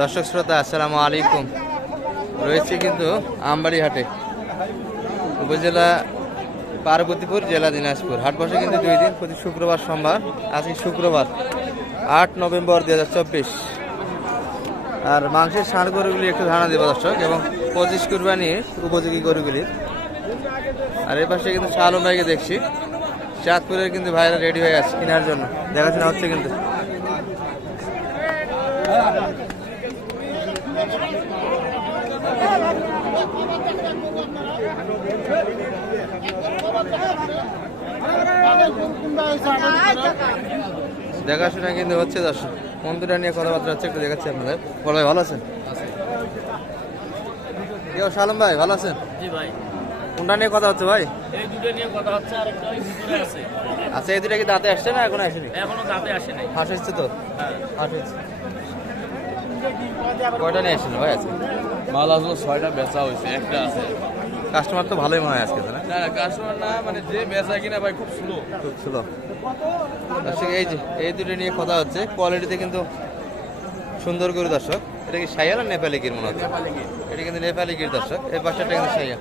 দর্শক শ্রোতা আসসালামু আলাইকুম। রয়েছে কিন্তু আমবাড়ি হাটে, উপজেলা পার্বতীপুর, জেলা দিনাজপুর। হাট বসে কিন্তু 2 দিন, প্রতি শুক্রবার সোমবার। আজকে শুক্রবার 8 নভেম্বর 2024। আর মাংসের ষাঁড় গরুগুলি একটু ধারণা দেবো দর্শক, এবং 25 কুরবানির উপযোগী গরুগুলির। আর এ পাশে কিন্তু শাহ আলম ভাইকে দেখছি, চাঁদপুরের কিন্তু ভাইরা রেডি হয়ে আছে কেনার জন্য, দেখাশোনা হচ্ছে কিন্তু। দেখাশোনা কিন্তু হচ্ছে দর্শক, বন্ধুরা নিয়ে কথাবার্তা হচ্ছে, একটু দেখাচ্ছি আপনাদের। বড় ভাই ভালো আছেন? কেউ সালাম ভাই ভালো আছেন? জি ভাই। কোনটা নিয়ে কথা হচ্ছে ভাই? এই দুটো নিয়ে কথা হচ্ছে, আর একটা ভিতরে আছে। আচ্ছা, এই দুটা কি দাঁতে আসছে না এখনো আসেনি? এখনো দাঁতে আসে নাই। হাঁস এসছে তো? হ্যাঁ, হাঁস এসছে। কয়টা নিয়ে আসছেন ভাই? আছে মাল আসলো 6টা, বেচা হয়েছে, একটা আছে। কাস্টমার তো ভালোই মনে হয় আজকে, তাই না? না কাস্টমার না, মানে যে বেচা কিনা ভাই খুব স্লো। খুব ছিল দর্শক। এই যে এই দুটো নিয়ে কথা হচ্ছে, কোয়ালিটিতে কিন্তু সুন্দর গরু দর্শক। এটা কি শাইয়াল আর নেপালি গির মনে হচ্ছে? এটা কিন্তু নেপালি গির দর্শক, এই পাশটা কিন্তু শাইয়াল।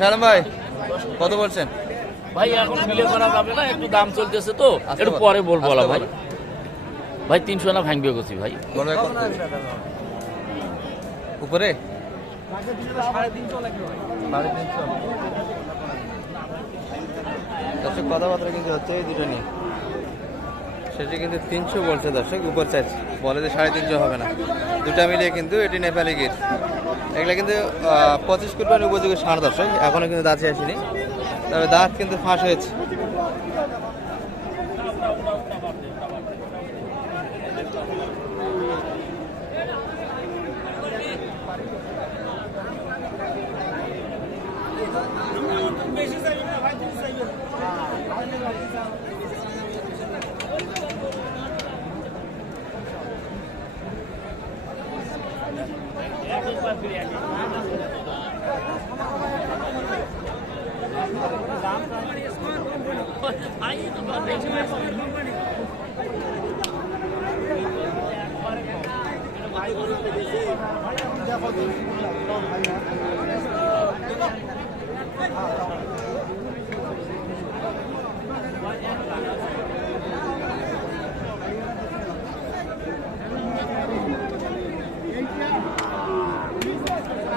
সালাম ভাই, কত বলছেন ভাই? এখন মিলে করা যাবে না, একটু দাম চলতেছে তো, একটু পরে বলবো না ভাই। ভাই 300 না ভাঙবে গেছি ভাই। বলো কত উপরে? 350 দর্শক, কথাবার্তা কিন্তু হচ্ছে এই দুটো নিয়ে। সেটি কিন্তু 300 বলছে দর্শক, উপর চাইছে, বলে যে 350 হবে না। দুটা মিলিয়ে কিন্তু এটি নেপালি গির। এগুলা কিন্তু 25 কুরবানি উপযোগী ষাঁড় দর্শক, এখনো কিন্তু দাঁতে আসেনি, তবে দাঁত কিন্তু ফাঁস হয়েছে।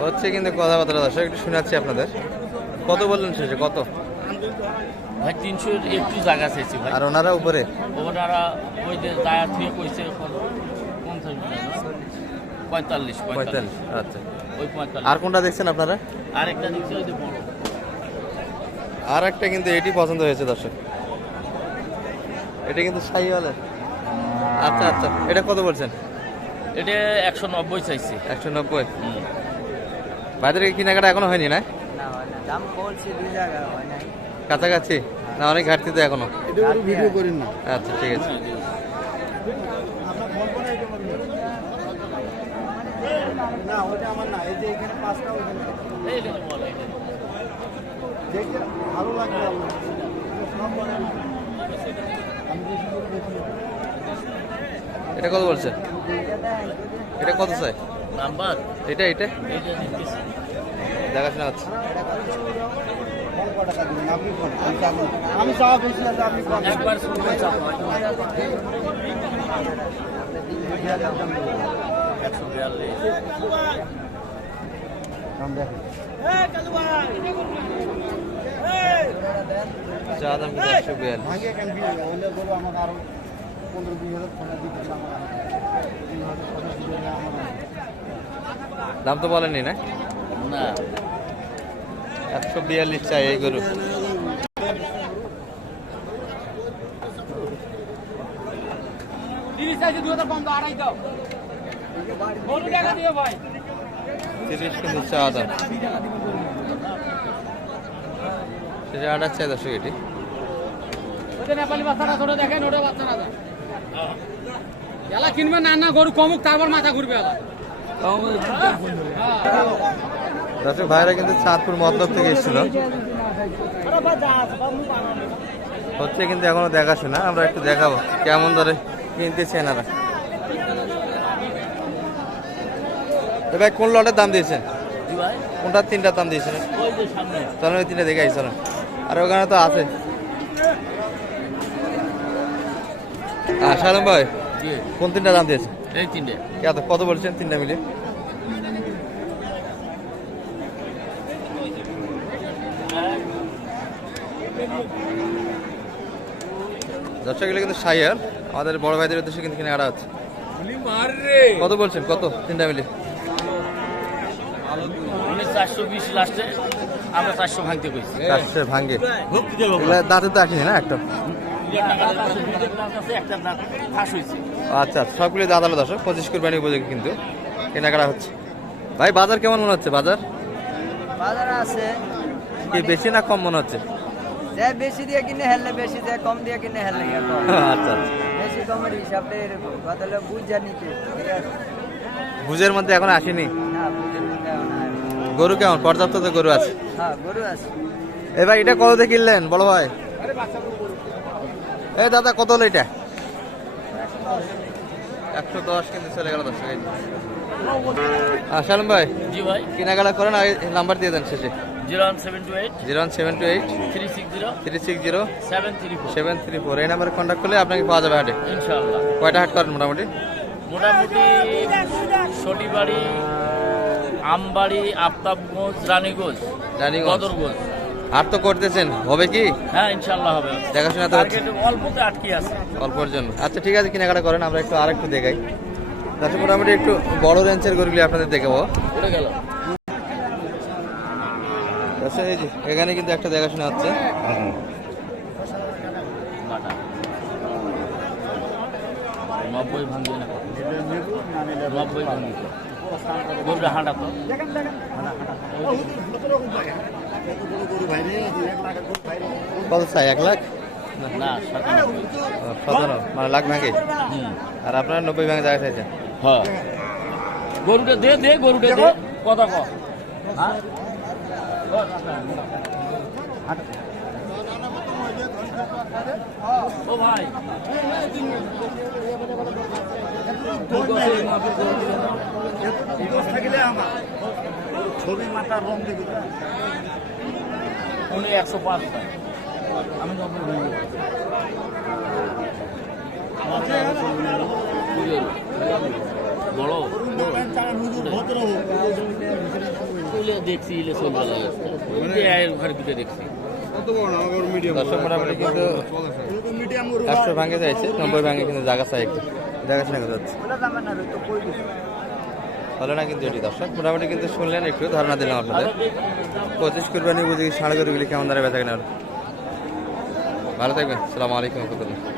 হচ্ছে কিন্তু কথাবার্তা দর্শক, একটু শোনাচ্ছি আপনাদের। কত বললেন শেষে? কত ভাই? 300 একটু জায়গা চাইছি ভাই। আর ওনারা উপরে? ওনারা ওই যে দায়া থেকে কইছে 45। আচ্ছা, ওই 45। আর কোনটা দেখছেন আপনারা? আরেকটা দিচ্ছে ওই যে বড়। আর একটা কিন্তু এটি পছন্দ হয়েছে দর্শক, এটা কিন্তু শাহিওয়ালের। আচ্ছা আচ্ছা, এটা কত বলছেন? এটা 190 চাইছি। 190। বাইরে কেনাকাটা এখনো হয়নি না? দাম বলছি 2 জায়গা হয় নাই, কাছাকাছি না? অনেক ঘাটতি তো এখনো। ভিডিও করেন না। আচ্ছা ঠিক আছে। না ওটা আমার না, এই যে এখানে 5টা, ওখানে এইটা তো বলে দেখতে ভালো লাগবে আমার। সব বলে না। আমি বেশি করে দেখি। এটা কত বলছেন? এটা কত চাই? নাম্বার এটা এইটা নিতেছি। দেখাশোনা হচ্ছে। টাকা দিবেন আপনি কোন? আমি চাওয়া বেশি আছে, আপনি কম। একবার শুনতে চাপ হয় 142। দাম দেখেন। চা দাম কিন্তু 142। ভাঙে কেন বিয়ে হলে বলো আমাকে আরো 15-20 হাজার টাকা দিতে আমার। দাম তো বলেননি না? না 142 চাই এই গরু। তিরিশ কিন্তু চা দাম। সেটা 28 চাই দর্শক এটি। নেপালি বাচ্চারা ছোট দেখেন, ওটা বাচ্চারা এলা কিনবে না, না গরু কমুক, তারপর মাথা ঘুরবে এলা। দর্শক ভাইরা কিন্তু চাঁদপুর মতলব থেকে এসেছিল, হচ্ছে কিন্তু এখনো দেখাশোনা, আমরা একটু দেখাবো কেমন ধরে কিনতেছে এনারা। তো ভাই কোন লটের দাম দিয়েছেন? জি ভাই, কোনটার তিনটার দাম দিয়েছেন? ওই যে সামনে। চলেন ওই তিনটা দেখে চলেন। আর ওখানে তো আছে সালাম ভাই, জি, কোন তিনটা দাম দিয়েছেন? এই তিনটে। কত বলছেন তিনটা মিলে? দর্শক এগুলো কিন্তু সাইয়ার, আমাদের বড় ভাইদের উদ্দেশ্যে কিন্তু কেনাকাটা হচ্ছে। কত বলছেন, কত তিনটা মিলে? 420 লাস্টে, আমরা 400 ভাঙতে কইছি। 400 ভাঙ্গে। এগুলা দাঁতে তো আসেনি না একটা? একটা দাঁত ফাঁস হয়েছে। আচ্ছা, সবগুলি দাঁত আলো দর্শক, 25 কুরবানি উপযোগী কিন্তু কেনাকাটা হচ্ছে। ভাই বাজার কেমন মনে হচ্ছে? বাজার বাজার আছে, কি বেশি না কম মনে হচ্ছে? যে বেশি দিয়ে কিনে হেললে বেশি, যে কম দিয়ে কিনে হেললে কম। আচ্ছা, বেশি কমের হিসাবটা এরকম, বদলে বুঝ জানিতে ঠিক আছে। ভুজের মধ্যে এখন আসেনি। না বুঝের মধ্যে এখন আর। গরু কেমন? পর্যাপ্ত তো গরু আছে। হ্যাঁ গরু আছে। এবার এটা কত দিয়ে কিনলেন বড় ভাই? এই দাদা কত হলো এটা? 110 কিন্তু চলে গেল দর্শক। সালাম ভাই, জি ভাই, কেনাকাটা করেন আর নাম্বার দিয়ে দেন শেষে। 01728 01728 360 360 734। 734 এই নাম্বারে কন্ট্যাক্ট করলে আপনাকে পাওয়া যাবে হাটে। ইনশাআল্লাহ। কয়টা হাট করেন মোটামুটি? মোটামুটি শনিবাড়ি, আমবাড়ি, আফতাবগঞ্জ, রানীগঞ্জ, রানীগঞ্জ। বদরগঞ্জ। হাট তো করতেছেন, হবে কি? হ্যাঁ ইনশাআল্লাহ হবে। দেখাশোনা তো হচ্ছে টার্গেট অল্পতে আটকে আছে। অল্পর জন্য। আচ্ছা ঠিক আছে, কেনাকাটা করেন, আমরা একটু আরেকটু দেখাই। তারপর মোটামুটি একটু বড় রেঞ্জের গরুগুলি আপনাদের দেখাবো। উঠে গেল। আচ্ছা এই যে এখানে কিন্তু একটা দেখাশোনা হচ্ছে। বাটা 90 ভাঙবে না, 90 ভাঙবে। গরুটা হাঁটা তো কত চাই? 1 লাখ? না, 97। 17 মানে লাখ ভাঙে। হুম, আর আপনারা 90 ভাঙে জায়গা চাইছেন। হ্যাঁ। গরুটা দে দে, গরুটা দে, কথা কর। হ্যাঁ ও ভাই, ছবি মাথার রং দেখি উনি 105 চাই, আমি 90 ভেঙে দেবো। বড় তুলে দেখছি, ইলে চলবে ঘরের ভিতরে দেখছি। দর্শক মোটামুটি কিন্তু 100 ভাঙে চাইছে, 90 ভাঙে কিন্তু জায়গা চাই একটু দেখাশোনা করতে হচ্ছে। হলো না কিন্তু এটি দর্শক, মোটামুটি কিন্তু শুনলেন, একটু ধারণা দিলাম আপনাদের। 25 কুরবানি বুঝি ষাঁড় গরুগুলি কেমন দাঁড়ায় বেচা কেনা। ভালো থাকবেন, আসসালামু আলাইকুম রহমতুল্লাহ।